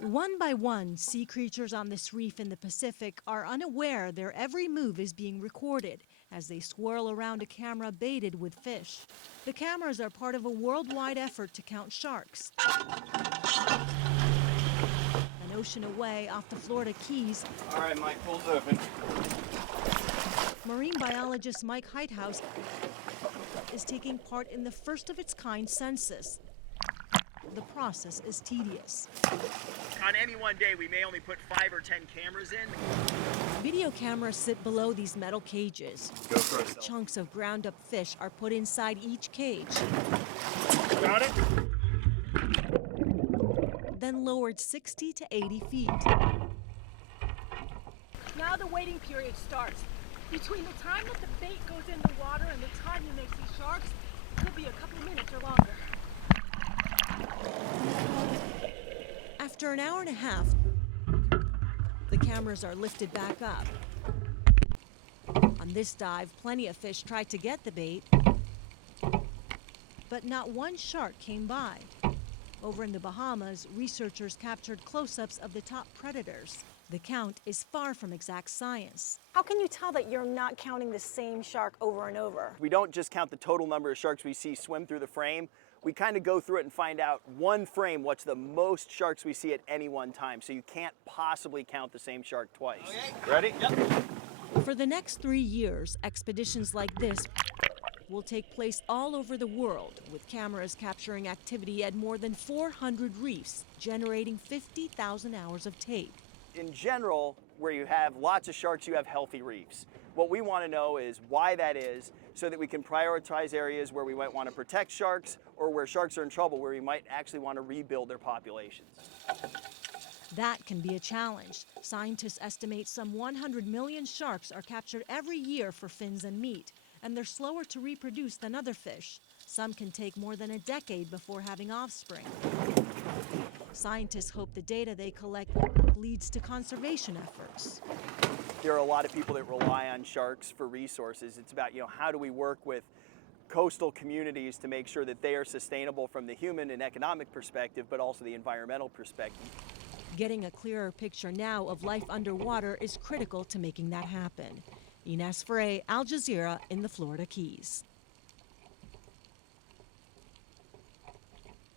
One by one, sea creatures on this reef in the Pacific are unaware their every move is being recorded as they swirl around a camera baited with fish. The cameras are part of a worldwide effort to count sharks. An ocean away off the Florida Keys, All right, Mike, pool's open. marine biologist Mike Heithaus is taking part in the first of its kind census. The process is tedious. On any one day, we may only put 5 or 10 cameras in. Video cameras sit below these metal cages. Go for it. Chunks of ground up fish are put inside each cage, Got it? then lowered 60 to 80 feet. Now the waiting period starts. Between the time that the bait goes in the water and the time you may see sharks, it could be a couple minutes or longer. After an hour and a half, the cameras are lifted back up. On this dive, plenty of fish tried to get the bait, but not one shark came by. Over in the Bahamas, researchers captured close-ups of the top predators. The count is far from exact science. How can you tell that you're not counting the same shark over and over? We don't just count the total number of sharks we see swim through the frame. We kind of go through it and find out one frame what's the most sharks we see at any one time. So you can't possibly count the same shark twice. Okay. Ready? Yep. For the next 3 years, expeditions like this will take place all over the world, with cameras capturing activity at more than 400 reefs, generating 50,000 hours of tape. In general, where you have lots of sharks, you have healthy reefs. What we want to know is why that is, so that we can prioritize areas where we might want to protect sharks or where sharks are in trouble, where we might actually want to rebuild their populations. That can be a challenge. Scientists estimate some 100 million sharks are captured every year for fins and meat, and they're slower to reproduce than other fish. Some can take more than a decade before having offspring. Scientists hope the data they collect leads to conservation efforts. There are a lot of people that rely on sharks for resources. It's about, how do we work with coastal communities to make sure that they are sustainable from the human and economic perspective, but also the environmental perspective. Getting a clearer picture now of life underwater is critical to making that happen. Ines Ferre, Al Jazeera in the Florida Keys.